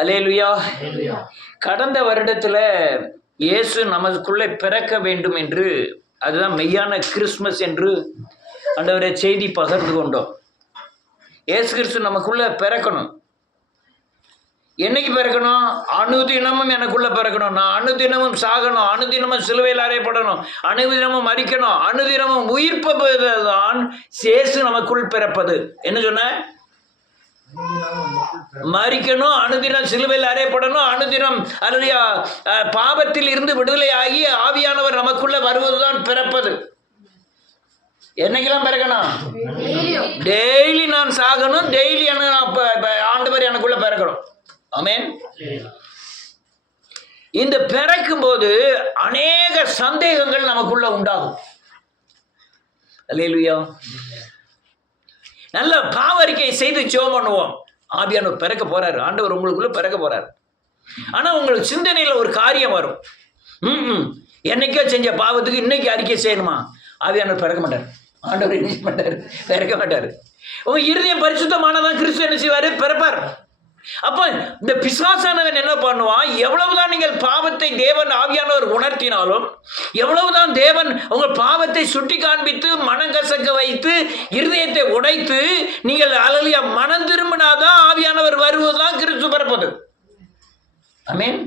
அல்லேலூயா. கடந்த வருடத்துல இயேசு நமக்குள்ளே பிறக்க வேண்டும் என்று, அதுதான் மெய்யான கிறிஸ்மஸ் என்று ஆண்டவரே செய்தி பகிர்ந்து கொண்டோம். இயேசு கிறிஸ்து நமக்குள்ள பிறக்கணும். என்னைக்கு பிறக்கணும்? அனுதினமும் எனக்குள்ள பிறக்கணும். நான் அனுதினமும் சாகணும், அனுதினமும் சிலுவையில் அறையப்படணும், அனுதினமும் மரிக்கணும், அனுதினமும் உயிர்ப்பதுதான் இயேசு நமக்குள் பிறப்பது. என்ன சொன்ன? மரிக்கணும், அனுதினம் சிலுவையில் அறையப்படணும், அனுதினம் அல்லது பாவத்தில் இருந்து விடுதலை ஆகி ஆவியானவர் நமக்குள்ள வருவதுதான் பிறப்பது. என்னைக்கெல்லாம் பிறக்கணும்? டெய்லி நான் சாகணும், டெய்லி ஆண்டவர் எனக்குள்ள பிறக்கணும். ஆமென். இந்த பிறக்கும் போது அநேக சந்தேகங்கள் நமக்குள்ள உண்டாகும். அல்லேலூயா. நல்ல பாவரிக்கை செய்து ஜெபம் பண்ணுவோம். ஆவியானவர் பிறக்க போறாரு, ஆண்டவர் உங்களுக்குள்ள பிறக்க போறாரு. ஆனா உங்களுக்கு சிந்தனையில ஒரு காரியம் வரும். என்னைக்கோ செஞ்ச பாவத்துக்கு இன்னைக்கு அறிக்கை செய்யணுமா? ஆவியானவர் பிறக்க மாட்டார், ஆண்டவர் என்ன மாட்டார், பிறக்க மாட்டார். உங்க இருதயம் பரிசுத்தமானதான் கிறிஸ்து என்ன செய்வாரு? பிறப்பார். அப்ப இந்த பிசாசானவன் என்ன பண்ணுவான்? எவ்வளவுதான் நீங்கள் பாவத்தை தேவன் ஆவியானவர் உணர்த்தினாலும், எவ்வளவுதான் தேவன் உங்கள் பாவத்தை சுட்டி காண்பித்து மனங்கசக்க வைத்து இருதயத்தை உடைத்து நீங்கள் அல்லேலூயா மனம் திரும்பினாதான் ஆவியானவர் வருவதுதான் கிறிஸ்து பிறப்பது. ஆமென்.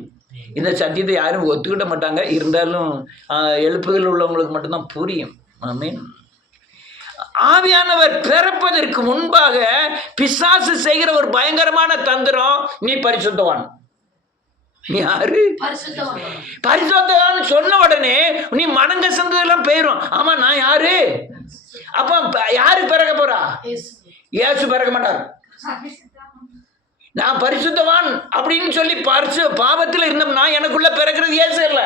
இந்த சத்தியத்தை யாரும் ஒத்துக்கிட மாட்டாங்க. இருந்தாலும் எழுப்புதல் உள்ளவங்களுக்கு மட்டும்தான் புரியும். ஆமென். ஆவியானவர் பிறப்பதற்கு முன்பாக பிசாசு செய்கிற ஒரு பயங்கரமான தந்திரம், நீ பரிசுத்தவான். நீ யாரு? பரிசுத்தவான் சொன்ன உடனே நீ மனங்க சந்ததெல்லாம் போயிரும். ஆமா, நான் யாரு? அப்ப யாரு பிறக்க போறா? இயேசு பிறக்க மாட்டார். நான் பரிசுத்தவான் அப்படின்னு சொல்லி பாவத்தில் இருந்தோம்னா எனக்குள்ள பிறக்கிறது இயேசு இல்ல,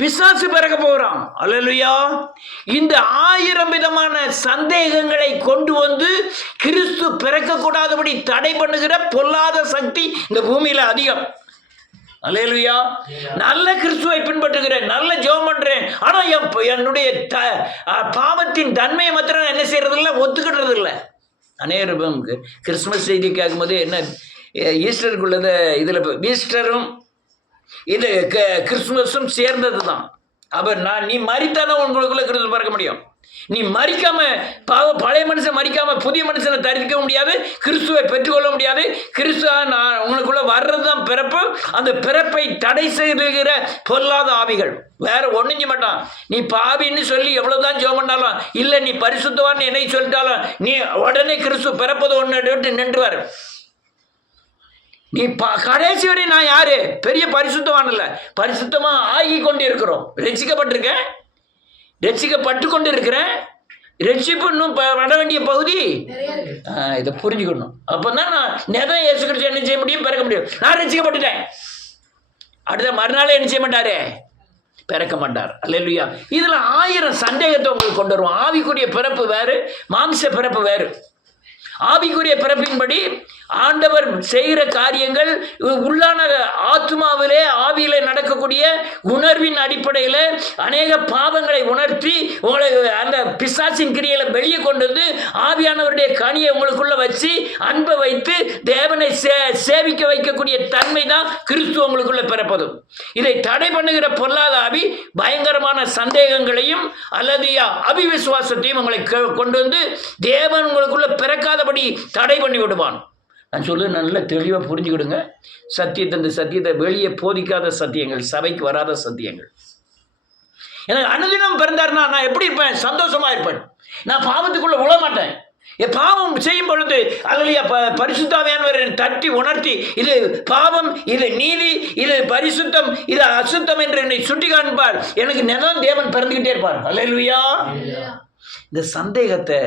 பிசாசு பிறக்க போகிறான். அல்லேலூயா. இந்த 1000 விதமான சந்தேகங்களை கொண்டு வந்து கிறிஸ்து பிறக்கக்கூடாதபடி தடை பண்ணுகிற பொல்லாத சக்தி இந்த பூமியில அதிகம். அல்லேலூயா. நல்ல கிறிஸ்துவை பின்பற்றுகிறேன், நல்ல ஜெபம் பண்றேன், ஆனா என்னுடைய பாவத்தின் தன்மையை மாத்திரம் என்ன செய்யறது இல்லை, ஒத்துக்கிடுறது இல்லை. அநேகம் கிறிஸ்துமஸ் செய்தி கேட்கும் போது என்ன, ஈஸ்டருக்குள்ளத இதுல ஈஸ்டரும் இது கிறிஸ்துமஸும் சேர்ந்தது தான். அப்ப நீ மரித்தாதான் உங்களுக்குள்ள கிறிஸ்து பிறக்க முடியும். நீ மரிக்காம பழைய மனுஷன் மரிக்காம புதிய மனுஷனை தரிக்க முடியாது, கிறிஸ்துவை பெற்றுக்கொள்ள முடியாது. கிறிஸ்துவ உங்களுக்குள்ள வர்றதுதான் பிறப்பு. அந்த பிறப்பை தடை செய்கிற பொல்லாத ஆவிகள் வேற ஒண்ணுஞ்ச மாட்டான். நீ பாவின்னு சொல்லி எவ்வளவுதான் ஜெபம் பண்ணாலும், இல்ல நீ பரிசுத்தவான்னு என்னை சொல்லிட்டாலும், நீ உடனே கிறிஸ்து பிறப்பது ஒன்று நின்றுவார். நீ கடைசி வரை நான் யாரு? பெரிய பரிசுத்தவான் இல்ல, பரிசுத்தமா ஆகி கொண்டு இருக்கிறோம். ரட்சிக்கப்பட்டிருக்கேன், ரட்சிக்கப்பட்டு கொண்டு இருக்கிறேன். ரட்சிப்பு இன்னும் வர வேண்டிய பகுதி, இதை புரிஞ்சுக்கணும். அப்பதான் நான் நெதம் இயேசு கிறிஸ்து என்ன செய்ய முடியும்? பிறக்க முடியும். நான் ரட்சிக்கப்பட்டுட்டேன். அடுத்த மறுநாளே என்ன செய்ய மாட்டாரு? பிறக்க மாட்டார். அல்லேலூயா. இதுல 1000 சந்தேகத்தை உங்களுக்கு கொண்டு வருவோம். ஆவிக்குரிய பிறப்பு வேறு, மாம்ச பிறப்பு வேறு. ஆவிக்குரிய பிறப்பின்படி ஆண்டவர் செய்கிற காரியங்கள் உள்ளான ஆத்மாவிலே ஆவியிலே நடக்கக்கூடிய உணர்வின் அடிப்படையில் அநேக பாவங்களை உணர்த்தி உங்களை அந்த பிசாசின் கிரியையில வெளியே கொண்டு வந்து ஆவியானவருடைய கனியை உங்களுக்குள்ள வச்சு அன்பை வைத்து தேவனை சேவிக்க வைக்கக்கூடிய தன்மை தான் கிறிஸ்து உங்களுக்குள்ள பிறப்பதும். இதை தடை பண்ணுகிற பொல்லாத ஆவி பயங்கரமான சந்தேகங்களையும் அல்லது அவிவிசுவாசத்தையும் உங்களை கொண்டு வந்து தேவன் உங்களுக்குள்ள பிறக்காதபடி தடை பண்ணி விடுவான். நான் சொல்ல நல்லா தெளிவாக புரிஞ்சுக்கிடுங்க. இந்த சத்தியத்தை வெளியே போதிக்காத சத்தியங்கள், சபைக்கு வராத சத்தியங்கள். எனக்கு அனுதினம் பிறந்தாருன்னா நான் எப்படி இருப்பேன்? சந்தோஷமா இருப்பேன். நான் பாவத்துக்குள்ள விழ மாட்டேன். பாவம் செய்யும் பொழுது அல்லையா பரிசுத்தாவியானவர் தட்டி உணர்த்தி, இது பாவம், இது நீதி, இது பரிசுத்தம், இது அசுத்தம் என்று என்னை சுட்டி காண்பார். எனக்கு நிலம் தேவன் பிறந்துகிட்டே இருப்பார். அல்லேலூயா. இந்த சந்தேகத்தை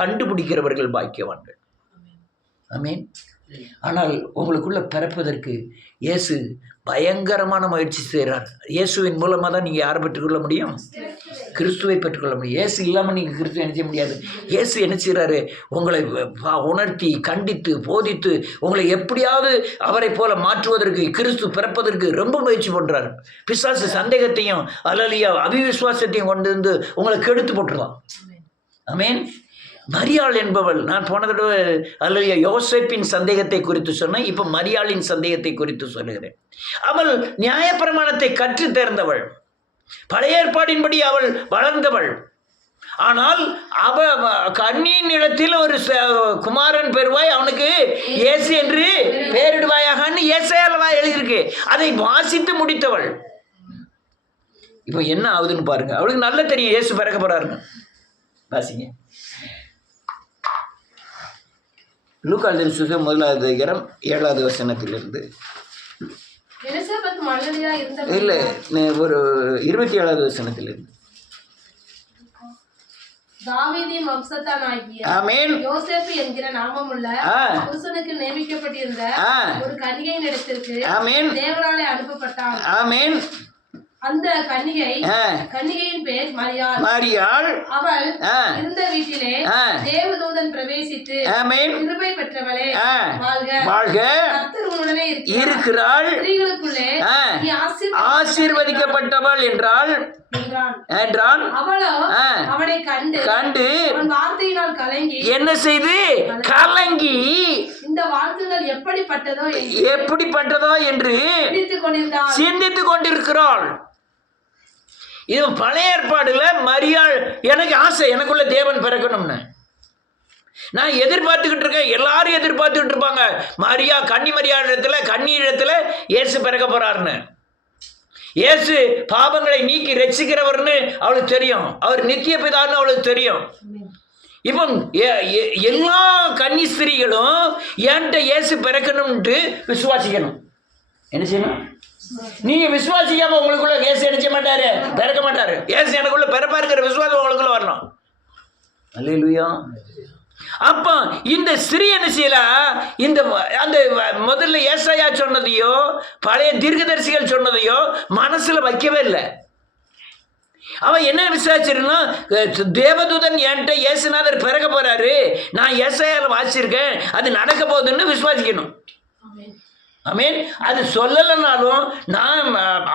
கண்டுபிடிக்கிறவர்கள் பாக்கியவான்கள். ஆமென். ஆனால் உங்களுக்குள்ள பிறப்பதற்கு இயேசு பயங்கரமான முயற்சி செய்கிறார். இயேசுவின் மூலமாக தான் நீங்கள் யாரை பெற்றுக்கொள்ள முடியும்? கிறிஸ்துவை பெற்றுக்கொள்ள முடியும். இயேசு இல்லாமல் நீங்கள் கிறிஸ்துவை என்ன செய்ய முடியாது. இயேசு என்ன செய்கிறாரு? உங்களை உணர்த்தி, கண்டித்து, போதித்து உங்களை எப்படியாவது அவரை போல மாற்றுவதற்கு, கிறிஸ்து பிறப்பதற்கு ரொம்ப முயற்சி பண்ணுறாரு. பிசாசு சந்தேகத்தையும் அல்லலியா அவிவிசுவாசத்தையும் கொண்டு வந்து உங்களை கெடுத்து போட்டுருவான். ஆமென். மரியாள் என்பவள், நான் போன தடவை அல்லது யோசேப்பின் சந்தேகத்தை குறித்து சொன்னேன், இப்போ மரியாளின் சந்தேகத்தை குறித்து சொல்லுகிறேன். அவள் நியாயப்பிரமாணத்தை கற்று தேர்ந்தவள், பழைய ஏற்பாடின்படி அவள் வளர்ந்தவள். ஆனால் அவ கண்ணியின் இடத்தில் ஒரு குமாரன் பெறுவாய், அவனுக்கு இயேசு என்று பெயரிடுவாயாகன்னு ஏசாயால எழுதியிருக்கு. அதை வாசித்து முடித்தவள். இப்போ என்ன ஆகுதுன்னு பாருங்க. அவளுக்கு நல்லா தெரியும் இயேசு பிறக்க போறாருன்னு. வாசிங்க லூக்கா எழுதின சுவிசேஷம் 1வது அதிகாரம் 7வது வசனத்திலிருந்து. இல்லை, ஒரு 27வது வசனத்திலிருந்து. தாவீதின் வம்சத்தானாகிய யோசேப்பு என்கிற நாமமுள்ள புருஷனுக்கு நியமிக்கப்பட்டிருந்த ஒரு கன்னிகையின் இடத்திற்கு தேவனாலே அனுப்பப்பட்டான். ஆமென். அந்த கன்னிகையின் பேர் மரியாள். அவள் இருந்த வீட்டிலே தேவதூதன் பிரவேசித்து, கிருபை பெற்றவளே வாழ்க, கர்த்தர் உன்னுடனே இருக்கிறாள், ஸ்திரீகளுக்குள்ளே நீ ஆசீர்வதிக்கப்பட்டவள் என்றான். அவளோ அவனை கண்டு அவன் வார்த்தையினால் கலங்கி, என்ன செய்து கலங்கி, இந்த வார்த்தைகள் எப்படிப்பட்டதோ என்று சிந்தித்துக் கொண்டிருக்கிறாள். இது பழைய ஏற்பாடுல மரியாள், எனக்கு ஆசை எனக்குள்ள தேவன் பிறக்கணும்னு நான் எதிர்பார்த்துக்கிட்டு இருக்கேன். எல்லாரும் எதிர்பார்த்துக்கிட்டு இருப்பாங்க, மரியா கன்னி இடத்துல இயேசு பிறக்க போறாருன்னு. இயேசு பாவங்களை நீக்கி ரட்சிக்கிறவர்னு அவளுக்கு தெரியும், அவர் நித்திய பிதான்னு அவளுக்கு தெரியும். இப்போ எல்லா கன்னி ஸ்திரீகளும் என்கிட்ட இயேசு பிறக்கணும்ட்டு விசுவாசிக்கணும். என்ன செய்யணும்? நீங்க விசுவாசிக்காம உங்களுக்குள்ள இயேசு நினைச்ச மாட்டாரு, பிறக்க மாட்டாரு. இயேசு எனக்குள்ள பிறப்பாருங்கிற விசுவாசம் உங்களுக்குள்ள வரணும். அல்லேலூயா. அப்ப இந்த ஸ்திரீ என்ன செய்யல, இந்த அந்த முதல்ல ஏசாயா சொன்னதையோ பழைய தீர்க்கதரிசிகள் சொன்னதையோ மனசுல வைக்கவே இல்லை. அவன் என்ன விசாரிச்சிருன்னா, தேவதூதன் என்கிட்ட இயேசுநாதர் பிறக்க போறாரு, நான் ஏசாயால வாசிச்சிருக்கேன், அது நடக்க போகுதுன்னு விசுவாசிக்கணும். ஆமென். அது சொல்லலைனாலும் நான்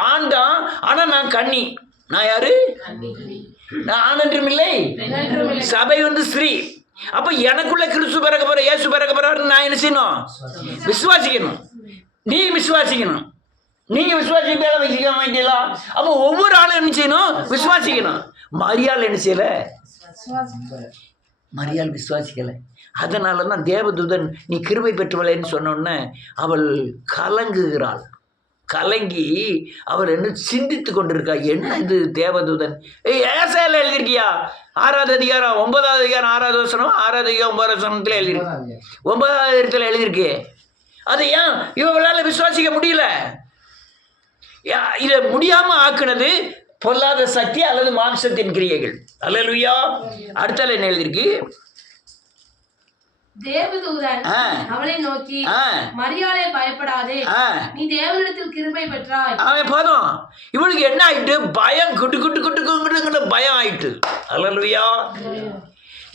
ஆண் தான், ஆனா நான் கன்னி. நான் யாரு? நான் ஆண் என்றும் இல்லை, சபை ஸ்ரீ. அப்ப எனக்குள்ள கிறிஸ்து பிறக்க போற, இயேசு பிறக்க போறாரு, நான் என்ன செய்யணும்? விசுவாசிக்கணும். நீ விசுவாசிக்கணும். நீங்க விசுவாசிக்கலாம். அப்ப ஒவ்வொரு ஆளும் என்ன செய்யணும்? விசுவாசிக்கணும். மரியாள் என்ன செய்யல? மரியாள் விசுவாசிக்கல. அதனால தான் தேவதூதன் நீ கிருபை பெற்றவளேன்னு சொன்னோன்னே அவள் கலங்குகிறாள். கலங்கி அவள் என்ன சிந்தித்து கொண்டிருக்கா, என்ன இது தேவதூதன்? ஏசாயால எழுதியிருக்கியா? 6வது அதிகாரம் 9வது அதிகாரம் 6வது வசனம், 6வது அதிகாரம் 9வது வசனத்துல எழுதியிருக்கு, 9வது இடத்துல எழுதியிருக்கு. அதை ஏன் இவங்களால விசுவாசிக்க முடியல? இதை முடியாம ஆக்குனது பொல்லாத சக்தி அல்லது மாம்சத்தின் கிரியைகள். அல்லேலூயா. அடுத்தால என்ன எழுதியிருக்கு? தேவதூதன் அவளை நோக்கி, மரியாளே பயப்படாதே, நீ தேவனிடத்தில் கிருபை பெற்றாய். அவன் போதும், இவளுக்கு என்ன ஆயிட்டு? பயம், குட்டு பயம் ஆயிட்டு. அல்லேலூயா.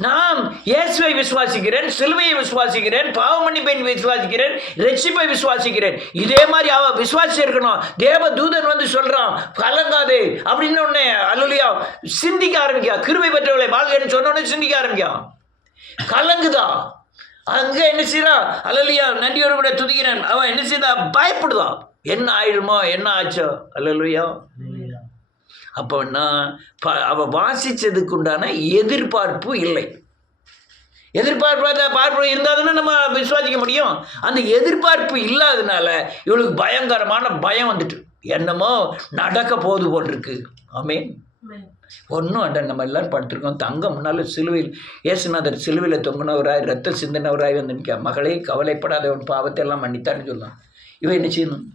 நான் இயேசுவை விசுவாசிக்கிறேன், சிலுவையை விசுவாசிக்கிறேன், பாவ மன்னிப்பை விசுவாசிக்கிறேன், ரட்சிப்பை விசுவாசிக்கிறேன். இதே மாதிரி அவ விசுவாசி இருக்கணும். தேவதூதன் சொல்றான் கலங்காதே அப்படின்னு உடனே அல்லேலூயா சிந்திக்க ஆரம்பிக்கா. கிருபை பெற்றவளை வாழ்க்கைன்னு சொன்ன உடனே சிந்திக்க ஆரம்பிக்கா. கலங்குதா. அங்க என்ன செய்யறா? அல்லேலூயா நன்றியோடு கூட துதிக்கிறேன். அவன் என்ன செய்தா? பயப்படுதான். என்ன ஆயிடுமோ, என்ன ஆச்சோ? அல்லேலூயா. அப்போ அவ வாசிச்சதுக்கு உண்டான எதிர்பார்ப்பு இல்லை. பார்ப்பு இருந்தால் தானே நம்ம விசுவாசிக்க முடியும். அந்த எதிர்பார்ப்பு இல்லாததுனால இவளுக்கு பயங்கரமான பயம் வந்துட்டு, என்னமோ நடக்க போது போல் இருக்கு. ஆமென். ஒன்றும் அட நம்ம எல்லாரும் படுத்திருக்கோம். தங்க முன்னால் சிலுவையில் இயேசுநாதர் சிலுவையில் தொங்கினவராய் ரத்த சிந்தனவராய் வந்து நிற்க, மகளே கவலைப்படாத, உன் பாவத்தை எல்லாம் மன்னித்தான்னு சொல்லலாம். இவன் என்ன செய்யணும்?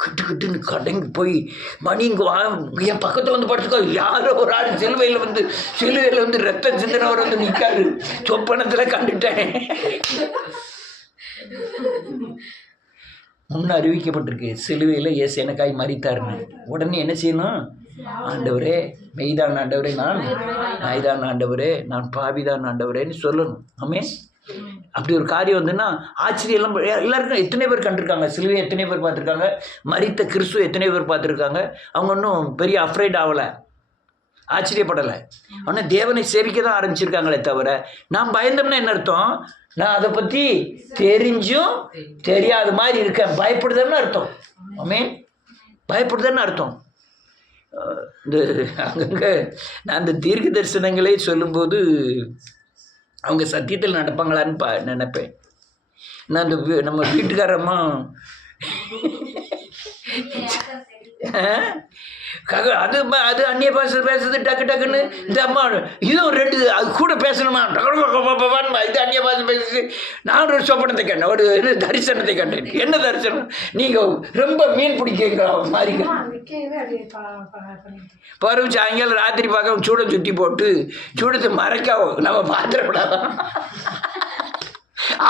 கிட்டுன்னு கடங்கி போய் மணி இங்கே என் பக்கத்தில் படுத்துக்கோ, யாரோ ஒரு ஆள் சிலுவையில் ரத்த சிந்தனவர் நிற்காரு, சொப்பனத்தில் கண்டுட்டேன். முன்ன அறிவிக்கப்பட்டிருக்கு சிலுவையில் இயேசு எனக்காய் மரித்தாருன்னு. உடனே என்ன செய்யணும்? ஆண்டவரே, மெய்தான் ஆண்டவரே, நான் நாய்தான் ஆண்டவரே, நான் பாவிதான் ஆண்டவரேன்னு சொல்லணும். ஆமென். அப்படி ஒரு காரியம் வந்துன்னா ஆச்சரியம் எல்லாருக்கும் எத்தனை பேர் கண்டிருக்காங்க, சிலுவையை எத்தனை பேர் பார்த்துருக்காங்க, மரித்த கிறிஸ்துவ எத்தனை பேர் பார்த்துருக்காங்க. அவங்க ஒன்றும் பெரிய அஃப்ரைட் ஆகலை, ஆச்சரியப்படலை. ஆனால் தேவனை சேவிக்க தான் ஆரம்பிச்சிருக்காங்களே தவிர நான் பயந்தோம்னா என்ன அர்த்தம்? நான் அதை பற்றி தெரிஞ்சும் தெரியாத மாதிரி இருக்கேன், பயப்படுதேன்னு அர்த்தம். ஆமென், பயப்படுதேன்னு அர்த்தம். இந்த அங்கங்கே நான் அந்த தீர்க்க தரிசனங்களே சொல்லும்போது அவங்க சத்தியத்தில் நடப்பாங்களான்னு நினைப்பேன். நான் அந்த நம்ம வீட்டுக்காரம்மா அது அது அந்நிய பாஷை பேசுறது டக்கு டக்குன்னு, இந்த அம்மா இதுவும் 2 அது கூட பேசணுமா, இது அந்நிய பாஷை பேசுது. நான் ஒரு சொப்பனத்தை கண்டேன், ஒரு தரிசனத்தை கண்டேன். என்ன தரிசனம்? நீங்கள் ரொம்ப மீன் பிடிக்கிற மாதிரி பருவ சாயங்காலம் ராத்திரி பார்க்க சூடம் சுற்றி போட்டு சூடத்தை மறைக்க நம்ம பார்த்துடக்கூடாதான்.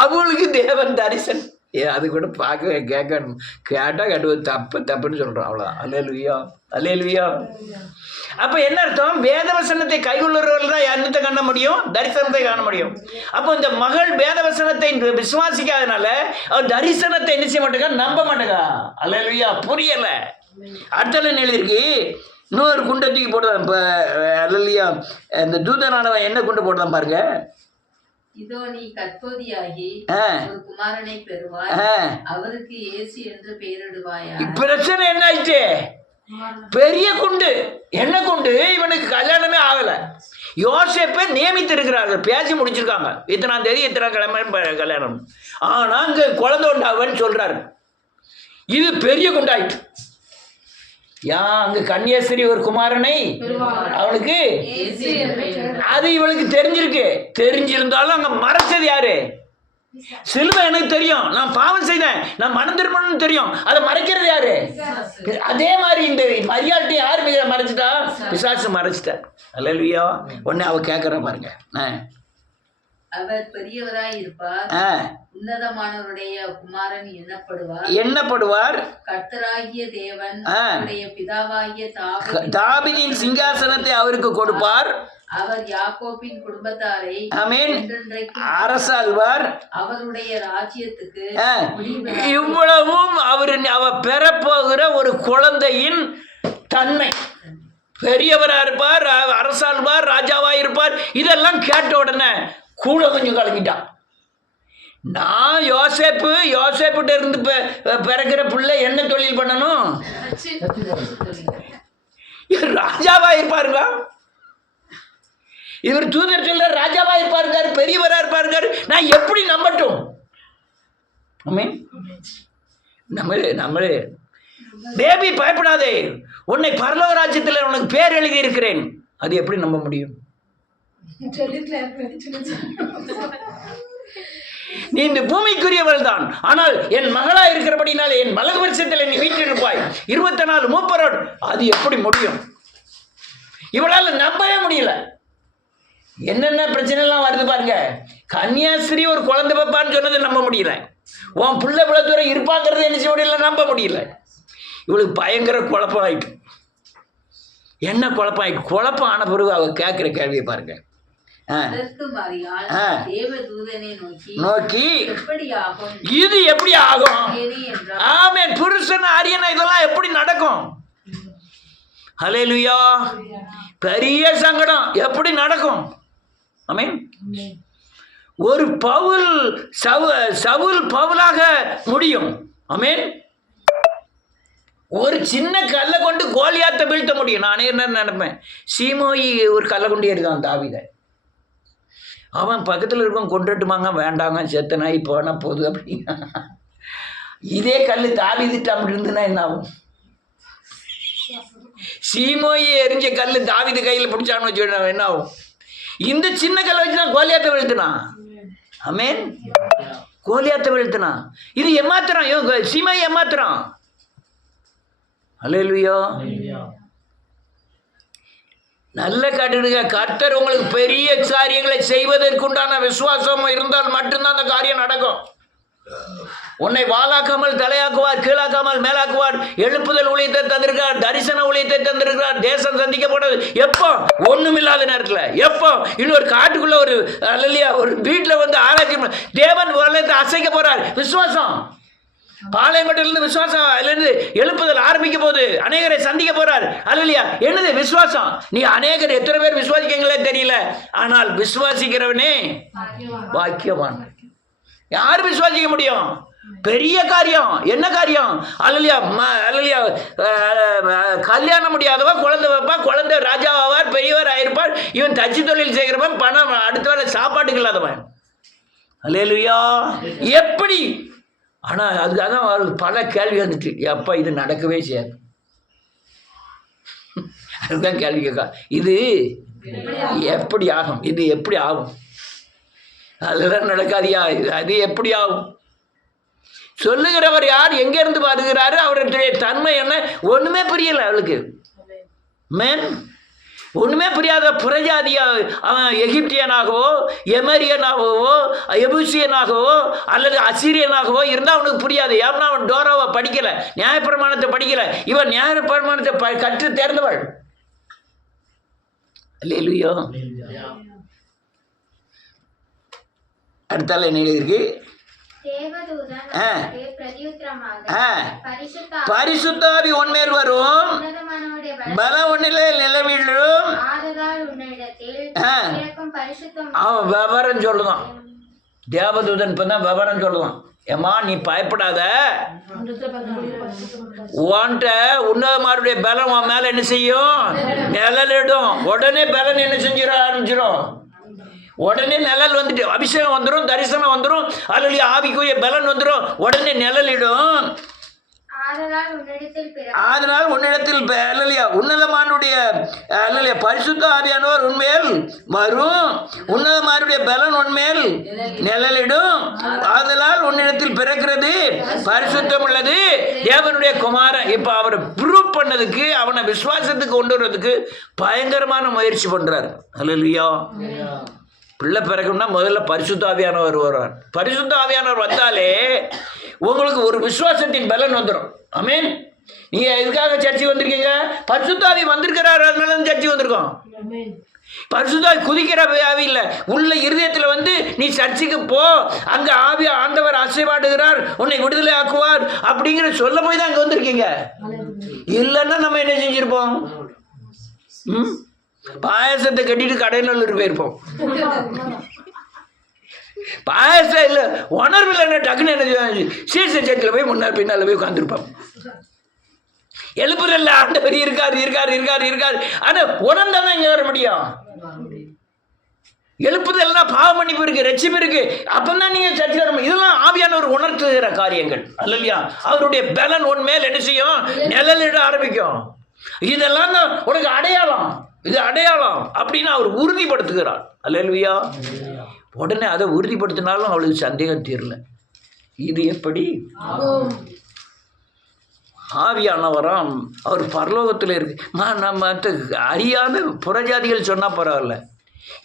அவங்களுக்கு தேவன் தரிசனம் அது கூட பார்க்க கேட்கணும், கேட்டால் கட்டுவது தப்புன்னு சொல்கிறோம், அவ்வளோதான். அல்லேலூயா, அல்லேலூயா. அப்போ என்ன அர்த்தம்? வேதவசனத்தை கைகொள்ளுறவர்கள் தான் என்னத்தை காண முடியும்? தரிசனத்தை காண முடியும். அப்போ இந்த மகள் வேதவசனத்தை விசுவாசிக்காதனால அவன் தரிசனத்தை என்ன செய்ய மாட்டேங்க, நம்ப மாட்டேங்க. அல்லேலூயா, புரியலை. அடுத்த எழுதிருக்கு, இன்னொரு குண்டை தூக்கி போடுதான். இப்போ அல்லேலூயா, இந்த தூதனானவன் என்ன குண்டை போடுதான் பாருங்க. இதோ நீ கற்போதியாகி ஒரு குமாரனை பெறுவாய், அவருக்கு இயேசு என்று பெயரிடுவாயா. பிரச்சனை என்ன ஆயிடுச்சு? பெரிய குண்டு. என்ன குண்டு? இவனுக்கு கல்யாணமே ஆகல. யோசேப்பை நியமித்து இருக்கிறார்கள், பேசி முடிச்சிருக்காங்க, இத்தனாம் தேதி இத்தனை கிழமை கல்யாணம். ஆனா அங்க குழந்தை உண்டாவன்னு சொல்றாரு. இது பெரிய குண்டாயிட்டு. அங்க கன்னியாஸ்திரி ஒரு குமாரனை அவனுக்கு, அது இவளுக்கு தெரிஞ்சிருக்கு. தெரிஞ்சிருந்தாலும் அங்க மறைச்சது யாரு? சிலுவை. எனக்கு தெரியும், நான் பாவம் செய்தேன், நான் மனம் திரும்பணும்னு தெரியும், அதை மறைக்கிறது யாரு? அதே மாதிரி இந்த மரியாதை யாரு மிக மறைச்சிட்டா? பிசாசு மறைச்சிட்டா. அல்லேலூயா. உடனே அவ கேட்கற பாருங்க, அவர் பெரியவராய் இருப்பார், உன்னதமானவருடைய குமாரன் எண்ணப்படுவார், கர்த்தராகிய தேவன் பிதாவாகிய தாவீதின் சிங்காசனத்தை அவருக்கு கொடுப்பார், அவர் யாக்கோபின் குடும்பத்தாரை அரசாழ்வார், அவருடைய ராஜ்யத்துக்கு. இவ்வளவும் அவ பெறப்போகிற ஒரு குழந்தையின் தன்மை. பெரியவரா இருப்பார், அரசாழ்வார், ராஜாவா இருப்பார். இதெல்லாம் கேட்ட உடனே கூட கொஞ்சம் கலங்கிட்டான். நான் யோசேப்பிட்ட இருந்து பிறக்கிற பிள்ளை என்ன தொழில் பண்ணணும்? ராஜாவா இருப்பாருங்க. இவர் தூதர் சொல்ற ராஜாவா இருப்பாருங்க, பெரியவரா இருப்பாருங்க. நான் எப்படி நம்பட்டும்? நம்மளே பேபி பயப்படாதே, உன்னை பரலோக ராஜ்யத்தில் உனக்கு பேர் எழுதி இருக்கிறேன். அது எப்படி நம்ப முடியும்? நீ இந்த பூமிக்குரியவள் தான், ஆனால் என் மகளா இருக்கிறபடினால என் வலது வருஷத்தில் நீ வீட்டிருப்பாய், 24 மூப்பரோடு. அது எப்படி முடியும்? இவளால் நம்பவே முடியல. என்னென்ன பிரச்சனை எல்லாம் வருது பாருங்க. கன்னியாஸ்திரி ஒரு குழந்தை பாப்பான்னு சொன்னதை நம்ப முடியல. உன் பிள்ளை பிள்ளை இருப்பாங்கிறது என்ன செய்ய முடியல, நம்ப முடியல. இவளுக்கு பயங்கர குழப்பம் ஆயிட்டு. என்ன குழப்பம் ஆயிட்டு? குழப்பம் ஆன பிறகு அவ கேட்கிற கேள்வியை பாருங்க. நோக்கி இது எப்படி ஆகும்? ஆமென். புருஷன் அரியணை இதெல்லாம் எப்படி நடக்கும்? ஹல்லேலூயா. பெரிய சங்கடம் எப்படி நடக்கும்? ஆமென். ஒரு பவுல் சவுல் பவுலாக முடியும். ஆமென். ஒரு சின்ன கல்லை கொண்டு கோலியாத்தை வீழ்த்த முடியும். நானே என்ன நினைப்பேன், சீமோயி ஒரு கல்லை கொண்டே இருக்கான் தாவீதை. அவன் பக்கத்தில் இருக்கும் கொண்டுட்டுமாங்க, வேண்டாங்க, செத்த நாய் போனா போகுது அப்படின்னா. இதே கல் தாவீதிட்ட அப்படி இருந்துன்னா என்ன ஆகும்? சீமோயை எரிஞ்ச கல் தாவீது கையில் பிடிச்சான்னு வச்சு என்ன ஆகும்? இந்த சின்ன கல்லை வச்சுதான் கோலியாத்தை வீழ்த்தினான். ஆமென். கோலியாத்தை வீழ்த்தினான். இது ஏமாத்துறான், சீமோயை ஏமாத்துறான். அல்லேலூயா. நல்ல காட்டுடுங்க. கர்த்தர் உங்களுக்கு பெரிய காரியங்களை செய்வதற்குண்டான விசுவாசம் இருந்தால் மட்டும்தான் அந்த காரியம் நடக்கும். உன்னை வாளாக்காமல் தலையாக்குவார், கீழாக்காமல் மேலாக்குவார். எழுப்புதல் ஊழியத்தை தந்திருக்கிறார், தரிசன ஊழியத்தை தந்திருக்கிறார். தேசம் சந்திக்கப்படுறது எப்போ? ஒண்ணுமில்லாத நேரத்தில். எப்போ? இன்னொரு காட்டுக்குள்ள ஒரு அல்லையா ஒரு வீட்டில் வந்து ஆராய்ச்சி தேவன் உலகத்தை அசைக்க போறார். விசுவாசம் பாளையங்கோட்டிலிருந்து விசுவாசம் அதிலிருந்து எழுப்புதல் ஆரம்பிக்க போது அநேகரை சந்திக்க போறார். அல்லையா என்னது விசுவாசம்? நீ அநேகர் எத்தனை பேர் விசுவாசிக்கங்களே தெரியல, ஆனால் விசுவாசிக்கிறவனே பாக்கியவான். யார் விசுவாசிக்க முடியும்? பெரிய காரியம். என்ன காரியம்? அல்லையா அல்லையா கல்யாணம் முடியாதவன் குழந்தை வைப்பான், குழந்தை ராஜாவார், பெரியவர் ஆயிருப்பார். இவன் தச்சு தொழில் செய்கிறவன், பணம் அடுத்த வேலை சாப்பாட்டுக்கு இல்லாதவன். அல்லேலூயா. எப்படி? ஆனால் அதுக்காக அவருக்கு பல கேள்வி வந்துட்டு, அப்பா இது நடக்கவே செய்யாது. அதுதான் கேள்வி கேட்க, இது எப்படி ஆகும்? இது எப்படி ஆகும்? அதெல்லாம் நடக்காதியா, அது எப்படி ஆகும்? சொல்லுகிறவர் யார்? எங்கேருந்து வருகிறாரு? அவருடைய தன்மை என்ன? ஒன்றுமே புரியலை அவளுக்கு. மேன் ஒன்றுமே புரியாத புறஜாதியா அவன் எகிப்தியனாகவோ எமரியனாகவோ எபூசியனாகவோ அல்லது அசீரியனாகவோ இருந்தால் அவனுக்கு புரியாது. ஏன்னா அவன் டோராவை படிக்கலை, நியாயப்பிரமாணத்தை படிக்கலை. இவன் நியாயப்பிரமாணத்தை கற்று தேர்ந்தவள். அல்லேலூயா. அடுத்தால என்ன இருக்கு? பரிசுத்தாவி உன்மேல் வரும், பல ஒன்னிலே நிலவிடும். அவன் விவரம் சொல்லுதான். தேவதூதன் இப்பதான் விவரம் சொல்லுவான். ஏமா நீ பயப்படாத, உன்கிட்ட உன்னதமாருடைய பலம் உன் மேல என்ன செய்யும்? நிழலிடும். உடனே பலன் என்ன செஞ்சிட ஆரம்பிச்சிடும். உடனே நிழல் வந்துட்டு அபிஷேகம் வந்துடும், தரிசனம் வந்துடும், அல்லது ஆவிக்குரிய பலன் வந்துடும், உடனே நிழலிடும். அதனால் உன்னிடத்தில் உன்னதமானுடைய பரிசுத்த ஆவியானவர் உன்மேல் வரும், உன்னதமானுடைய பலன் உன்மேல் நிழலிடும். அதனால் உன்னிடத்தில் பிறக்கிறது பரிசுத்தம் உள்ளது தேவனுடைய குமாரன். இப்ப அவரை ப்ரூவ் பண்ணதுக்கு, அவனை விசுவாசத்துக்கு கொண்டு வர்றதுக்கு பயங்கரமான முயற்சி பண்றாரு. அல்லேலூயா. பிள்ளை பிறக்கணும்னா முதல்ல பரிசுத்த ஆவியானவர் வருவார். பரிசுத்த ஆவியானவர் வந்தாலே உங்களுக்கு ஒரு விசுவாசத்தின் பலன் வந்துடும். ஆமென். நீங்க எதுக்காக சர்ச்சைக்கு வந்திருக்கீங்க? பரிசுத்த ஆவி வந்திருக்கிறார், அதனால சர்ச்சைக்கு வந்திருக்கோம். பரிசுத்த ஆவி குதிக்கிற ஆவி இல்லை, உள்ள இருதயத்தில் வந்து நீ சர்ச்சைக்கு போ, அங்க ஆவி ஆண்டவர் அசைவாடுகிறார், உன்னை விடுதலை ஆக்குவார் அப்படிங்கிற சொல்ல போய் தான் அங்க வந்திருக்கீங்க. இல்லைன்னா நம்ம என்ன செஞ்சிருப்போம்? பாயசத்தை கட்டிட்டு கடையில் போயிருப்போம். பாயசம் இல்லை, உணர்வு இல்லைன்னா டக்குன்னு என்ன சீச சேர்ச்சியில் போய் முன்னாள் பின்னால் போய் உட்காந்துருப்போம். எழுப்புதல்ல ஆண்டவர் இருக்காரு இருக்காரு இருக்காரு இருக்காரு, ஆனால் உணர்ந்தாதான் இங்கே வர முடியும். எழுப்புதல்னா பாவ மன்னிப்பு இருக்கு, ரட்சிப்பு இருக்கு, அப்பதான் நீங்க சர்ச்சை வர முடியும். இதெல்லாம் ஆவியானவர் உணர்த்துகிற காரியங்கள். அல்லையா? அவருடைய பலன் உன் மேல் என்ன செய்யும்? நிழலிட ஆரம்பிக்கும். இதெல்லாம் தான் உனக்கு அடையாளம், இது அடையாளம் அப்படின்னு அவர் உறுதிப்படுத்துகிறார். அல்லேலூயா. உடனே அதை உறுதிப்படுத்தினாலும் அவளுக்கு சந்தேகம் தீரல. இது எப்படி? ஆவியானவராம் அவர் பரலோகத்தில் இருக்கு. நம்ம அறியாத புறஜாதிகள் சொன்னா பரவாயில்ல,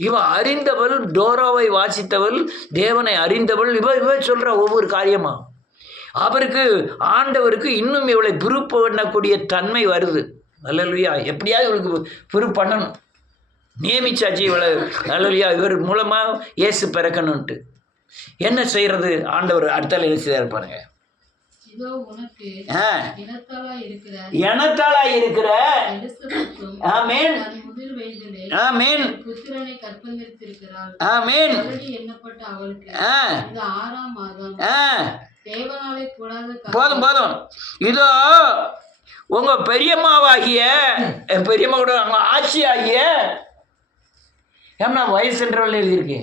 இவன் அறிந்தவள், டோராவை வாசித்தவள், தேவனை அறிந்தவள், இவ சொல்ற ஒவ்வொரு காரியமா அவருக்கு ஆண்டவருக்கு இன்னும் இவளை ப்ரூவ் பண்ணக்கூடிய தன்மை வருது. அல்லேலூயா. எப்படியாவது இவளுக்கு ப்ரூவ் பண்ணணும், நியமிச்சாச்சு இவளை. அல்லேலூயா. இவர் மூலமா இயேசு பிறக்கணும்ட்டு என்ன செய்யறது? ஆண்டவர் அடுத்தால என்ன செய்தார் பாருங்க. இனத்தாளா இருக்கிற ஆமென் ஆமென் ஆமென். போதும் போதும். இதோ உங்க பெரியம்மாவாகிய, பெரியம்மா கூட அவங்க ஆட்சி ஆகிய, ஏன்னா வயசு சென்றவள் எழுதியிருக்கு,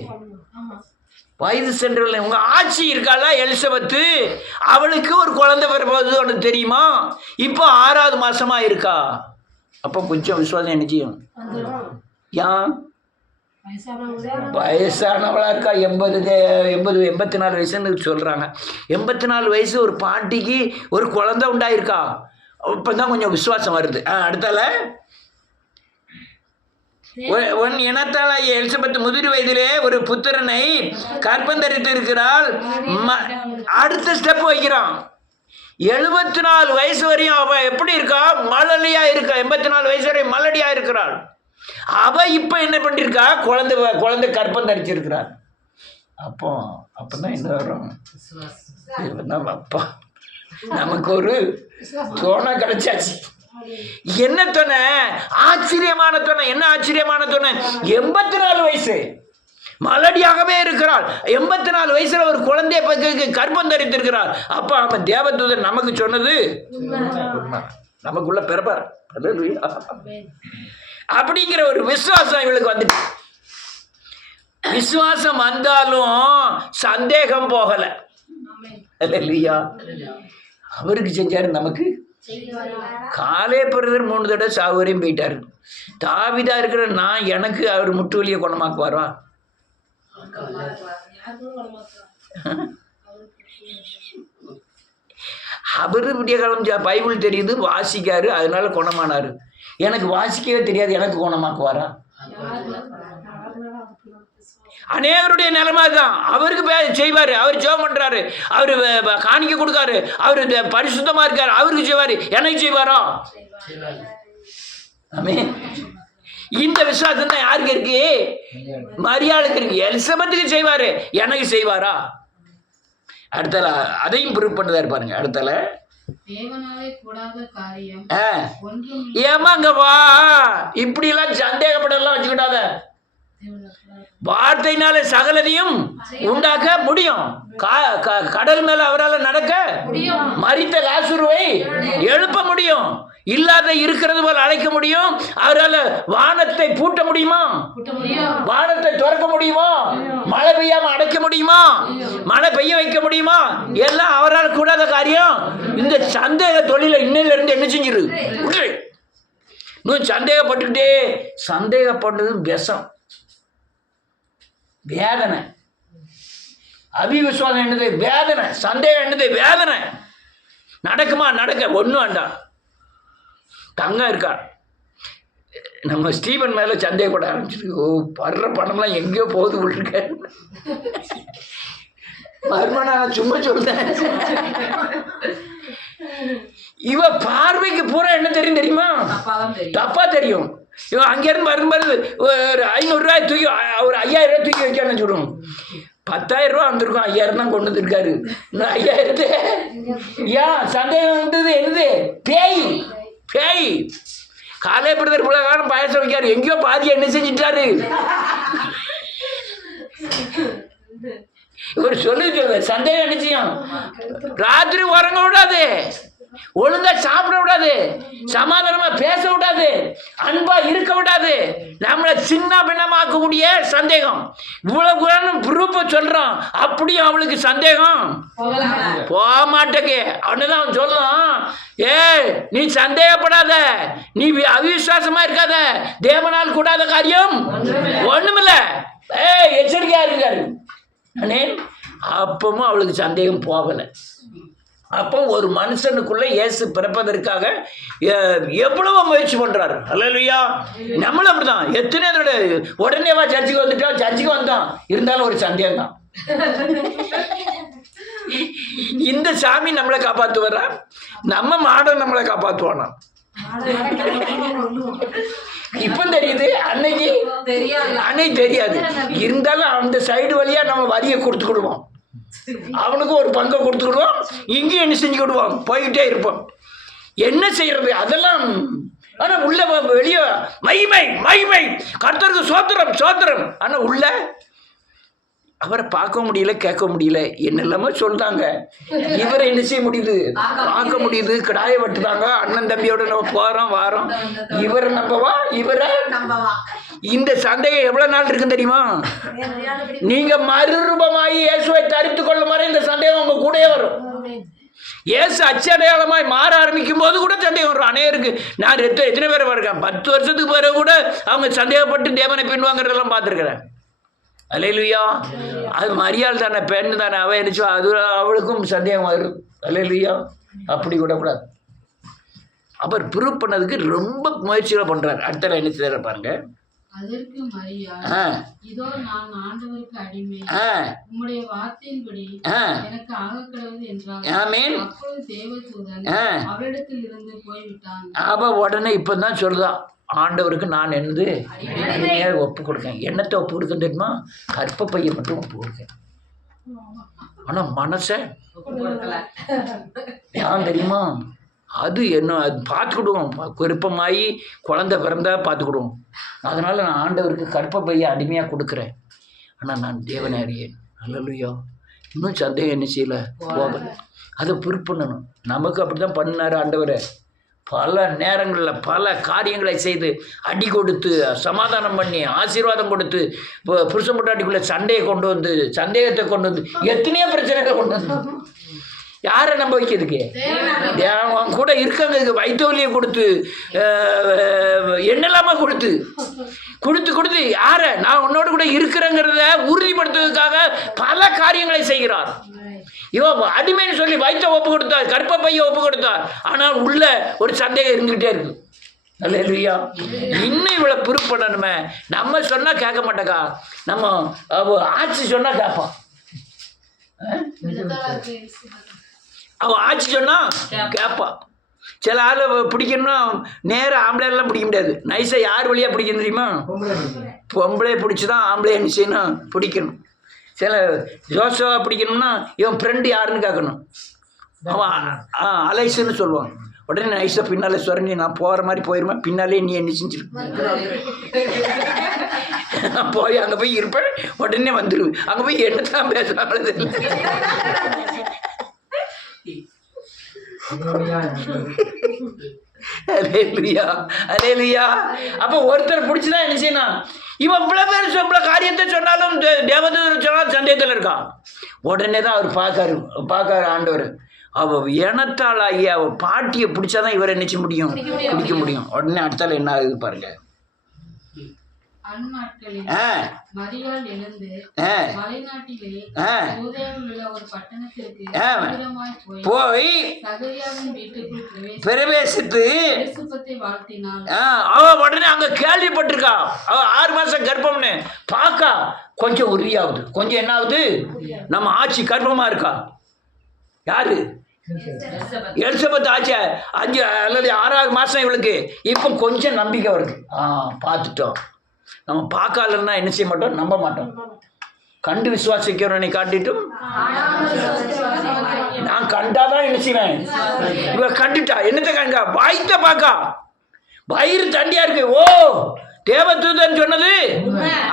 வயது சென்றவள் உங்க ஆட்சி இருக்காளா எலிசபெத்து, அவளுக்கு ஒரு குழந்தை பிறப்பது ஒன்று தெரியுமா? இப்போ 6வது மாசமா இருக்கா. அப்போ கொஞ்சம் விசுவாசம் என்ன செய்யும்? ஏன் வயசானவளா இருக்கா? 84 வயசுன்னு சொல்றாங்க. 84 வயசு ஒரு பாட்டிக்கு ஒரு குழந்தை உண்டாயிருக்கா. இப்பதான் கொஞ்சம் விசுவாசம் வருது. அடுத்தால உன் இனத்தாளாகிய எலிசபெத் முதிர் வயதிலே ஒரு புத்திரனை கற்பந்தரித்து இருக்கிறாள். அடுத்த ஸ்டெப் வைக்கிறான். 74 வயசு வரையும் அவ எப்படி இருக்கா? மலடியா இருக்கா. 84 வயசு வரையும் மலடியா இருக்கிறாள். அவ இப்ப என்ன பண்ணிருக்கா? குழந்தை கற்பந்தரிச்சிருக்கிறாள். அப்பதான் என்ன வரும்? அப்பா நமக்கு ஒரு துணை கிடைச்சாச்சு. என்ன துணை? ஆச்சரியமான துணை. என்ன ஆச்சரியமான துணை? 84 வயசு மலடியாகவே இருக்கிறாள். 84 வயசுல ஒரு குழந்தைய கர்ப்பம் தரித்திருக்கிறாள். அப்ப அவன் தேவதூதன் நமக்கு சொன்னது நமக்குள்ள பிறப்பார் அப்படிங்கிற ஒரு விசுவாசம் இவளுக்கு வந்துட்டு. விசுவாசம் வந்தாலும் சந்தேகம் போகல. இல்லையா? அவருக்கு செஞ்சாரு, நமக்கு. காலே பிரதர் 3 தடவை சாவரையும் போயிட்டாரு. தாவிதா இருக்கிற நான் எனக்கு அவர் முட்டு வலியை குணமாக்குவாரா? அவரு விடிய காலம் பைபிள் தெரியுது, வாசிக்காரு, அதனால குணமானாரு. எனக்கு வாசிக்கவே தெரியாது, எனக்கு குணமாக்குவாரா? அநேகருடைய நிலைமை தான். அவருக்கு செய்வாரு, அவர் ஜெபம் பண்றாரு, அவரு காணிக்க கொடுக்காரு, அவரு பரிசுத்தமா இருக்காரு, அவருக்கு செய்வாரு, எனக்கு செய்வாரா? இந்த விசுவாசம் தான் யாருக்கு இருக்கு? மரியாளுக்கு இருக்கு. எலிசபெத்துக்கு செய்வாரு, எனக்கு செய்வாரா? அடுத்தல அதையும் ப்ரூவ் பண்ணதா இருப்பாருங்க. அடுத்தல ஏமா அங்க வா, இப்படி எல்லாம் சந்தேகப்படலாம் வச்சுக்கிட்டாத. வார்த்தையினால சகலதையும் உண்டாக்க முடியும். கடல் மேல அவரால் நடக்க, மரித்த லாசருவை எழுப்ப முடியும், இல்லாத இருக்கிறது போல அழைக்க முடியும். அவரால் வானத்தை பூட்ட முடியுமா? வானத்தை திறக்க முடியுமா? மழை பெய்யாம அடைக்க முடியுமா? மழை பெய்ய வைக்க முடியுமா? எல்லாம் அவரால் கூடாத காரியம். இந்த சந்தேக தொழில இன்னையில இருந்து என்ன செஞ்சிரு? இன்னும் சந்தேகப்பட்டுக்கிட்டே, சந்தேகப்பட்டது விஷம், வேதனை. அபிவிசுவாசம் என்னது? வேதனை. சந்தேகம் என்னது? வேதனை. நடக்குமா? நடக்க ஒன்றும் வேண்டாம். தங்கம் இருக்கா? நம்ம ஸ்டீபன் மேல சந்தேகப்பட ஆரம்பிச்சிருக்கு. ஓ, படுற பணம்லாம் எங்கேயோ போகுது விட்டுருக்க. மறுமண சும்மா சொல்றேன். இவ பார்வைக்கு பூரா என்ன தெரியும் தெரியுமா? தப்பா தெரியும். இவன் அங்கேருந்து வரும்போது ஒரு 500 ரூபாய் தூக்கி, ஒரு 5000 ரூபாய் தூக்கி வைக்கணும்னு சொல்லுவோம். 10,000 ரூபா வந்திருக்கும், 5000 தான் கொண்டு வந்துருக்காரு. இன்னும் 5000 ஏன் சந்தேகம் வந்தது? என்னது? பேய். பேய். காலை பிரதர் இவ்வளோ காலம் பாயசம் வைக்காரு, எங்கேயோ பாதியை என்ன செஞ்சிட்டாரு? இவர் சொல்லுங்க, சந்தேகம் என்ன செய்யும்? ராத்திரி உறங்க விடாது, ஒழுங்கா சாப்பிட விடாது, சமாதானமா பேச விடாது, அன்பா இருக்க விடாது, நம்மளை சின்ன பின்னமாக்கக்கூடிய சந்தேகம். இவ்வளவு ப்ரூஃப சொல்றான், அப்படியும் அவளுக்கு சந்தேகம் போக மாட்டேங்க. அவனுதான் அவன் சொல்லும், நீ சந்தேகப்படாத, நீ அவிசுவாசமா இருக்காத, தேவனால் கூடாத காரியம் ஒண்ணுமில்ல, எச்சரிக்கையா இருக்காரு. அப்பவும் அவளுக்கு சந்தேகம் போகலை. அப்போ ஒரு மனுஷனுக்குள்ள இயேசு பிறப்பதற்காக எவ்வளவோ முயற்சி பண்றாரு. அல்லேலூயா. நம்மளும் அப்படிதான். எத்தனை உடனேவா சர்ச்சுக்கு வந்துட்டோம், சர்ச்சுக்கு வந்தோம், இருந்தாலும் ஒரு சந்தேகம் தான். இந்த சாமி நம்மளை காப்பாற்றுவாரா? நம்ம மாடன் நம்மளை காப்பாற்றுவானா? இப்ப தெரியுது, அன்னைக்கு தெரியாது. இருந்தாலும் அந்த சைடு வழியா நம்ம வரியை கொடுத்துக்கிடுவோம், அவனுக்கு ஒரு பங்கை கொடுத்துக்கிடுவோம், இங்கேயும் என்ன செஞ்சு விடுவோம், போய்கிட்டே இருப்போம். என்ன செய்யறது? அதெல்லாம் ஆனா உள்ள வெளியே மகிமை மகிமை, கர்த்தருக்கு சோத்திரம் சோத்திரம். ஆனா உள்ள அவரை பார்க்க முடியல, கேட்க முடியல, என்னெல்லாமோ சொல்றாங்க. இவரை என்ன செய்ய முடியுது? பார்க்க முடியுது. கிடாய வெட்டுதாங்க, அண்ணன் தம்பியோட நம்ம போறோம் வாரோம். இவரை நம்பவா? இவரை இந்த சந்தேகம் எவ்வளவு நாள் இருக்குன்னு தெரியுமா? நீங்க மறுரூபமாயி இயேசுவை தரித்து கொள்ளும் வரை இந்த சந்தேகம் உங்க கூடயே வரும். இயேசு அச்சடையாளமாய் மாற ஆரம்பிக்கும் போது கூட சந்தேகம் வரும். அநேகருக்கு நான் எத்தனை பேரை இருக்கேன், 10 வருஷத்துக்கு பிறகு கூட அவங்க சந்தேகப்பட்டு தேவனை பின்வாங்கிறதெல்லாம் பார்த்துருக்கிறேன். அல்லேலூயா. அது மரியாள் தானே, பெண்ணு தானே, அவ நினைச்சா அது அவளுக்கும் சந்தேகம் வரும். அல்லேலூயா. அப்படி கூட கூடாது. அவர் ப்ரூவ் பண்ணதுக்கு ரொம்ப முயற்சிகளை பண்றாரு. அடுத்த என்ன செய்யற பாருங்க. அதற்கு மரியாள், இதோ நான் ஆண்டவருக்கு அடிமை, உம்முடைய வார்த்தையின்படி எனக்கு ஆகக்கடவுது என்றார். அப்பொழுது தேவதூதன் அவரிடத்தில் இருந்து போய்விட்டான். அவ உடனே இப்பதான் சொல்லுதான், ஆண்டவருக்கு நான் என்னது ஒப்பு கொடுக்கேன். என்னத்தை ஒப்பு கொடுக்க தெரியுமா? கற்ப பையை மட்டும் ஒப்பு கொடுக்கேன். ஆனா மனசை ஏன் தெரியுமா? அது என்ன, அது பார்த்துக்கிடுவோம். விருப்பமாகி குழந்தை பிறந்தா பார்த்துக்கிடுவோம். அதனால் நான் ஆண்டவருக்கு கற்ப பையை அடிமையாக கொடுக்குறேன். ஆனால் நான் தேவனை அறியேன். அல்லேலூயா. இன்னும் சந்தேகம் என்ன செய்யலை, போகல. அதை பொறுப்பண்ணணும். நமக்கு அப்படி தான் பண்ணினார் ஆண்டவரை. பல நேரங்களில் பல காரியங்களை செய்து அடி கொடுத்து சமாதானம் பண்ணி ஆசீர்வாதம் கொடுத்து புருஷன் பொண்டாட்டிக்குள்ளே சண்டையை கொண்டு வந்து சந்தேகத்தை கொண்டு வந்து எத்தனையோ பிரச்சனைகளை கொண்டு வந்து யாரை நம்ப வைக்கிறதுக்கு? அவன் கூட இருக்கவங்க வைத்த வலியை கொடுத்து என்னெல்லாமா கொடுத்து கொடுத்து கொடுத்து யாரை நான் உன்னோட கூட இருக்கிறேங்கிறத உறுதிப்படுத்துவதற்காக பல காரியங்களை செய்கிறார். இவன் அடிமைன்னு சொல்லி வைத்த ஒப்பு கொடுத்தார், கற்ப பையை ஒப்பு கொடுத்தார். ஆனால் உள்ள ஒரு சந்தேகம் இருந்துகிட்டே இருக்கு. அல்லேலூயா. இன்னும் இவ்வளோ ப்ரூவ் பண்ணணுமே. நம்ம சொன்னால் கேட்க மாட்டேக்கா, நம்ம ஆட்சி சொன்னால் கேட்பான். அவன் ஆட்சி சொன்னால் கேட்பான். சில ஆள் பிடிக்கணும்னா நேராக ஆம்பளையெல்லாம் பிடிக்க முடியாது. நைஸாக யார் வழியாக பிடிக்கணும் தெரியுமா? பொம்பளை பிடிச்சி தான் ஆம்பளை என்ன செய்யணும், பிடிக்கணும். சில ஜோசவா பிடிக்கணும்னா இவன் ஃப்ரெண்டு யாருன்னு கேட்கணும். அவன் அலைசுன்னு சொல்லுவான். உடனே நைஸாக பின்னாலே சொரண்டி நான் போகிற மாதிரி போயிடுவேன், பின்னாலே நீ என்ன செஞ்சிருப்பேன் போய் அங்கே போய் இருப்பேன், உடனே வந்துடுவேன். அங்கே போய் என்னத்தான் பேசுகிறாங்களே அப்ப ஒருத்தர் பிடிச்சுதான் என்ன செய்யணும். இவன் இவ்வளவு பேர் இவ்வளவு காரியத்தை சொன்னாலும் தேவதூதர் சொன்னாலும் சந்தேகத்தில் இருக்கான். உடனே தான் அவர் பார்க்காரு ஆண்டவர். அவ இனத்தால் ஆகிய அவ பாட்டியை பிடிச்சாதான் இவர் என்ன செய்ய முடியும், பிடிக்க முடியும். உடனே அடுத்தால என்ன ஆகுது பாருங்க. அந்நாட்களில் மரியாள் எழுந்து மலைநாட்டிலே யூதேயாவில் உள்ள ஒரு பட்டணத்திற்கு போய் சகரியாவின் வீட்டுக்குள் பிரவேசித்து எலிசபெத்தை வாழ்த்தினாள். அவ உடனே அங்க கேள்விப்பட்டிருக்கா. அவ 6 மாசம் கர்ப்பம்னு பார்க்கா. கொஞ்சம் உறுதியாகுது, கொஞ்சம் என்ன ஆகுது, நம்ம ஆட்சி கர்ப்பமா இருக்கா. யாரு? எலிசபெத் ஆட்சி 5 அல்லது 6வது மாசம் இவளுக்கு. இப்போ கொஞ்சம் நம்பிக்கை வருது. பார்த்துட்டோம். நம்ம பார்க்கலன்னா என்ன செய்ய மாட்டோம், நம்ப மாட்டோம். கண்டு விசுவாசிக்கிறவனை காட்டிட்டும் நான் கண்டாதான் என்ன செய்வேன். இவ கண்டுட்டா, என்னத்தை கண்டா, வாய்த்த பார்க்கா, வயிறு தண்டியா இருக்கு. ஓ தேவதூதன் சொன்னது,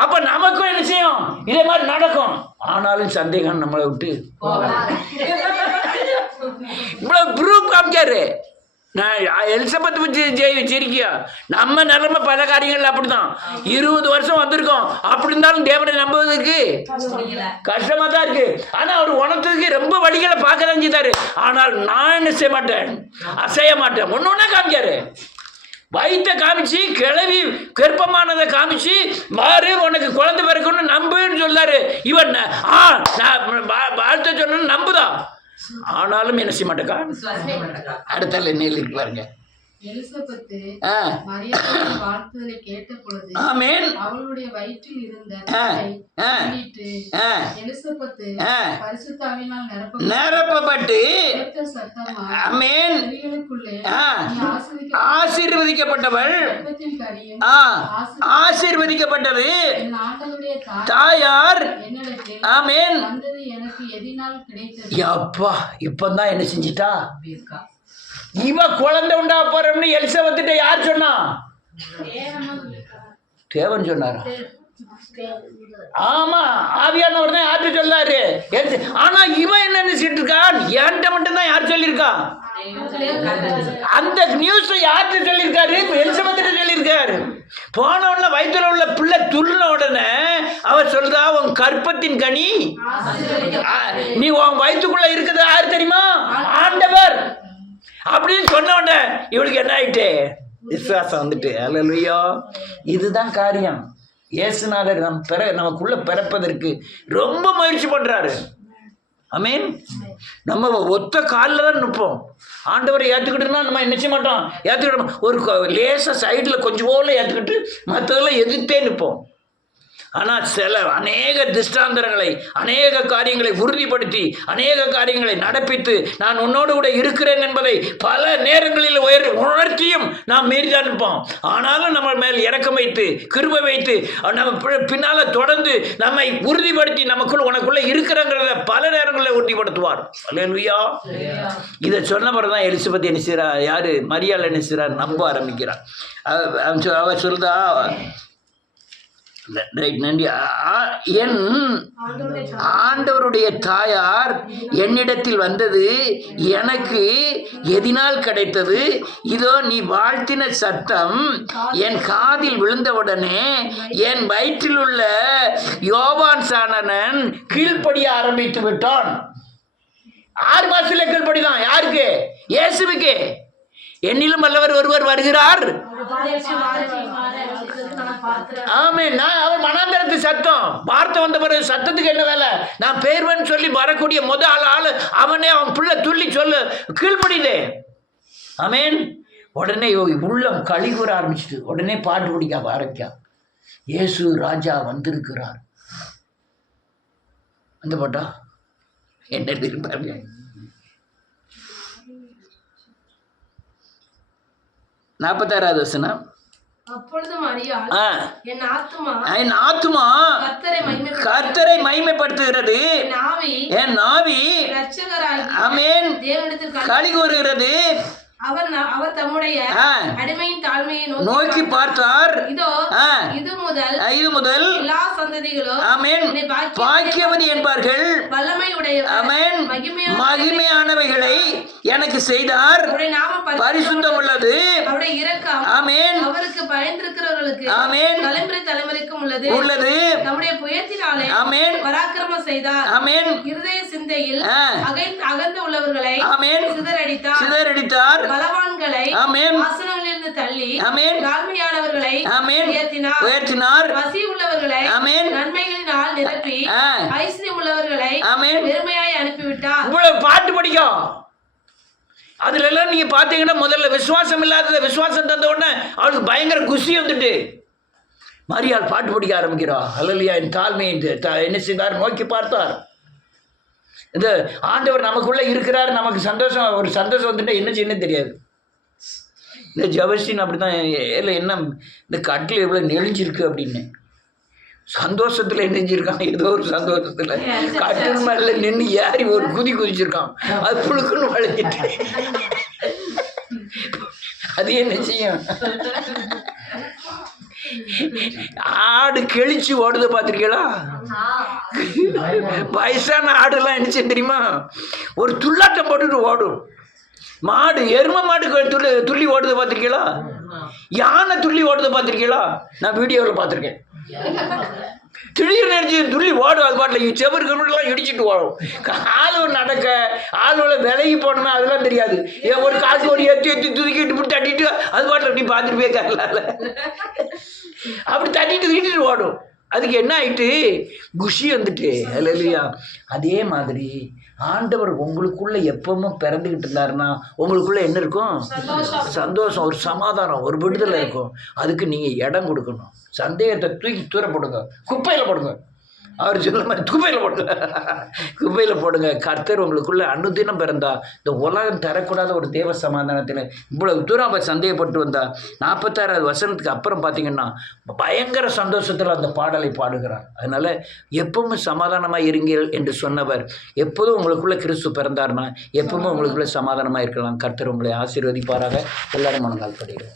அப்ப நமக்கும் என்ன செய்யும், இதே மாதிரி நடக்கும். ஆனாலும் சந்தேகம் நம்மளை விட்டு இவ்வளவு ப்ரூஃப் காமிக்காரு. நான் எலிசபெத் வச்சு சிரிக்கியா, நம்ம நிலைமை பல காரியங்கள் அப்படிதான். 20 வருஷம் வந்திருக்கோம். அப்படி இருந்தாலும் தேவனை நம்புவதற்கு கஷ்டமா தான் இருக்கு. ஆனா அவர் உணர்த்ததுக்கு ரொம்ப வழிகளை பார்க்க தான் செய்தாரு. ஆனால் நான் என்ன செய்ய மாட்டேன், அசைய மாட்டேன். ஒன்று ஒன்றா காமிக்காரு. வயிற்ற காமிச்சு, கிளவி கர்ப்பமானதை காமிச்சு, மாறு உனக்கு குழந்தை பிறக்கணும்னு நம்புன்னு சொல்லாரு. இவன் வாழ்த்த சொன்னு நம்புதான். ஆனாலும் என்ன செய்ய மாட்டேக்கா. அடுத்த என்ன இருக்கு பாருங்க. எலிசபெத்து மரியாளின் வாழ்த்துதலை கேட்ட பொழுது அவளுடைய வயிற்றில் இருந்த எலிசபெத்து பரிசுத்தாவினால் நிரப்பப்பட்டு ஆசீர்வதிக்கப்பட்டவள், ஆசீர்வதிக்கப்பட்டது தாயார். ஆமென். எனக்கு எதினால் கிடைத்தது. அப்பா இப்பதான் என்ன செஞ்சிட்டா, இவ குழந்தை உண்டா போறோம்னு எலிசபெத்திட்ட யார் சொன்னா? தேவன் சொன்னாரா? ஆமா, ஆவியானவர் தான் யார்கிட்ட சொல்லாரு. ஆனா இவன் என்ன நினைச்சிட்டு இருக்கான், என்கிட்ட மட்டும் தான் யார் சொல்லியிருக்கா? அந்த நியூஸ் யார்கிட்ட சொல்லியிருக்காரு? எலிசபெத்திட்ட சொல்லியிருக்காரு. போன உடனே வயிற்றுல உள்ள பிள்ளை துள்ளின உடனே அவர் சொல்றா, உன் கற்பத்தின் கனி, நீ உன் வயிற்றுக்குள்ள இருக்குது யாரு தெரியுமா? ஆண்டவர். அப்படின்னு சொன்ன உடனே இவளுக்கு என்ன ஆயிட்டு, விசுவாசம் வந்துட்டு. அல்லேலூயா. இதுதான் காரியம். இயேசுநாதர் நமக்குள்ள பிறப்பதற்கு ரொம்ப முயற்சி பண்றாரு. ஆமென். நம்ம ஒத்த காலில் தான் நிற்போம். ஆண்டவரை ஏற்றுக்கிட்டுனா நம்ம என்ன செய்ய மாட்டோம், ஏற்றுக்கிட்டோம் ஒரு லேசாக சைடில் கொஞ்சம் போல ஏற்றுக்கிட்டு மற்றதெல்லாம் எதிர்த்தே நிற்போம். ஆனால் சில அநேக திஷ்டாந்தரங்களை, அநேக காரியங்களை உறுதிப்படுத்தி, அநேக காரியங்களை நடப்பித்து, நான் உன்னோடு கூட இருக்கிறேன் என்பதை பல நேரங்களில் உணர்த்தியும் நாம் மீறிதான் இருப்போம். ஆனாலும் நம்ம மேல் இரக்கம் வைத்து, கிருபை வைத்து, நம்ம பின்னால் தொடர்ந்து நம்மை உறுதிப்படுத்தி, நமக்குள்ள உனக்குள்ள இருக்கிறங்கிறத பல நேரங்களில் உறுதிப்படுத்துவார். அல்லேலூயா. இதை சொன்ன பிறகு தான் எலிசபெத் என்ன செய்கிறார், யார் மரியாள் என்ன செய்கிறார், நம்ப ஆரம்பிக்கிறார். அவ சொல்றா, நன்றி, என் ஆண்டவருடைய தாயார் என்னிடத்தில் வந்தது எனக்கு எதினால் கிடைத்தது. இதோ நீ வாழ்த்தின சத்தம் என் காதில் விழுந்தவுடனே என் வயிற்றில் உள்ள யோவான் சாணனன் கீழ்ப்படிய ஆரம்பித்து விட்டான். 6 மாசத்துல கீழ்ப்படிதான். யாருக்கு? இயேசுவுக்கு. என்னிலும் வல்லவர் ஒருவர் வருகிறார். ஆமென். நான் அவர் மனாந்தரத்து சத்தம் வார்த்தை வந்த பிறகு சத்தத்துக்கு என்ன வேலை? நான் பேர்வன் சொல்லி வரக்கூடிய முதல் ஆள் அவனே, அவன் பிள்ளை துள்ளி சொல்ல கீழ்ப்படிதே. ஆமென். உடனே உள்ளம் கழிவுற ஆரம்பிச்சுட்டு உடனே பாட்டு பிடிக்க ஆரம்பிக்கா, இயேசு ராஜா வந்திருக்கிறார். அந்த பாட்டா என்ன திரும்ப 46வது வசனம். அப்பொழுது மரியாள், என் ஆத்துமா கர்த்தரை மகிமைப்படுத்துகிறது, என் நாவி ஆமென் களி கூறுகிறது. அவர் தம்முடைய அடிமையின் தாழ்மையை நோக்கி பார்த்தார். இது முதல் எல்லா சந்ததிகளும் ஆமென் பாக்கியவதி என்பார்கள். ஆமென் மகிமையானவைகளை எனக்கு செய்தார். பரிசுத்தம் உள்ளது. ஆமென் அவருக்கு பயந்திருக்கிறவர்களுக்கு ஆமென் தலைமுறை தலைமுறைக்கும் உள்ளது. நம்முடைய புயத்தினாலே ஆமென் பராக்கிரமம் செய்தார். ஆமென் இருதய சிந்தையில் அகந்து உள்ளவர்களை ஆமென் சிதறடித்தார். பலவான்களை ஆமென் ஆசனங்களிலிருந்து தள்ளி ஆமென் தாழ்மையானவர்களை ஆமென் உயர்த்தினார். பசி உள்ளவர்களை ஆமென் நன்மைகளினால் நிரப்பி ஐஸ்வர்யம் உள்ளவர்களை ஆமென் பெருமையாய் அனுப்பிவிட்டார். இவ்வளவு பாட்டு படிக்கும். அதுல எல்லாம் நீங்க பாத்தீங்கன்னா முதல்ல விசுவாசம் இல்லாத விசுவாசம் தந்த உடனே அவளுக்கு பயங்கர குஷி வந்துட்டு மரியாள் பாட்டு படிக்க ஆரம்பிக்கிறா. அல்லேலூயா. என் தாழ்மையை என்ன செய்தார், நோக்கி பார்த்தார். இந்த ஆண்டவர் நமக்குள்ள இருக்கிறார், நமக்கு சந்தோஷம், ஒரு சந்தோஷம் வந்துட்டு என்ன செய்யணும் தெரியாது. இந்த ஜபஸ்டின் அப்படித்தான், இல்லை என்ன இந்த கட்டில் எவ்வளோ நெளிஞ்சிருக்கு அப்படின்னு சந்தோஷத்துல நெஞ்சிருக்கான். ஏதோ ஒரு சந்தோஷத்துல கட்டில் மேல நின்று ஏறி ஒரு குதிச்சிருக்கான். அது புழுக்குன்னு வளைஞ்சிட்டு அது என்ன செய்யும், ஆடு கெளிச்சு ஓடுத பார்த்துருக்கீங்களா? வயசான ஆடுலாம் என்ன செய்யும் தெரியுமா, ஒரு துள்ளாட்டம் போட்டுட்டு ஓடும். மாடு, எரும மாடு துள்ளி ஓடுத பார்த்துருக்கீங்களா? யானை துள்ளி ஓடுத பார்த்துருக்கீங்களா? நான் வீடியோவில் பார்த்துருக்கேன். திடீர்னு நினைச்சு துள்ளி ஓடும். அது பாட்டில் செவருக்கெல்லாம் இடிச்சுட்டு ஓடும். ஆளு நடக்க ஆளுல விலகி போனோம்னா அதெல்லாம் தெரியாது. ஒரு காசு ஒரு ஏற்றி துதிக்கிட்டு இப்படி தட்டிட்டு அது பாட்டில் அப்படி பார்த்துட்டு போய்க்காங்களால அப்படி தட்டிட்டு ஓடும். அதுக்கு என்ன ஆயிட்டு, குஷி வந்துட்டு. அல்லேலூயா. அதே மாதிரி ஆண்டவர் உங்களுக்குள்ள எப்பவும் பிறந்துகிட்டு இருந்தாருன்னா உங்களுக்குள்ள என்ன இருக்கும், சந்தோஷம், ஒரு சமாதானம், ஒரு விடுதலை இருக்கும். அதுக்கு நீங்க இடம் கொடுக்கணும். சந்தேகத்தை தூக்கி தூர போடுங்க, குப்பையில போடுங்க. அவர் சொல்ல மாதிரி குப்பையில் போடுங்க. கர்த்தர் உங்களுக்குள்ள அனுதினம் பிறந்தா இந்த உலகம் தரக்கூடாத ஒரு தேவ சமாதானத்தில் இவ்வளவு தூரம் அவர் சந்தேகப்பட்டு வந்தா 46வது வசனத்துக்கு அப்புறம் பார்த்தீங்கன்னா பயங்கர சந்தோஷத்தில் அந்த பாடலை பாடுகிறார். அதனால எப்பவும் சமாதானமாக இருங்கள் என்று சொன்னவர் எப்போதும் உங்களுக்குள்ள கிறிஸ்து பிறந்தார்னா எப்பவுமே உங்களுக்குள்ள சமாதானமாக இருக்கலாம். கர்த்தர் உங்களை ஆசீர்வதிப்பாராக. எல்லாரும் மனங்கால் படிக்கிறோம்.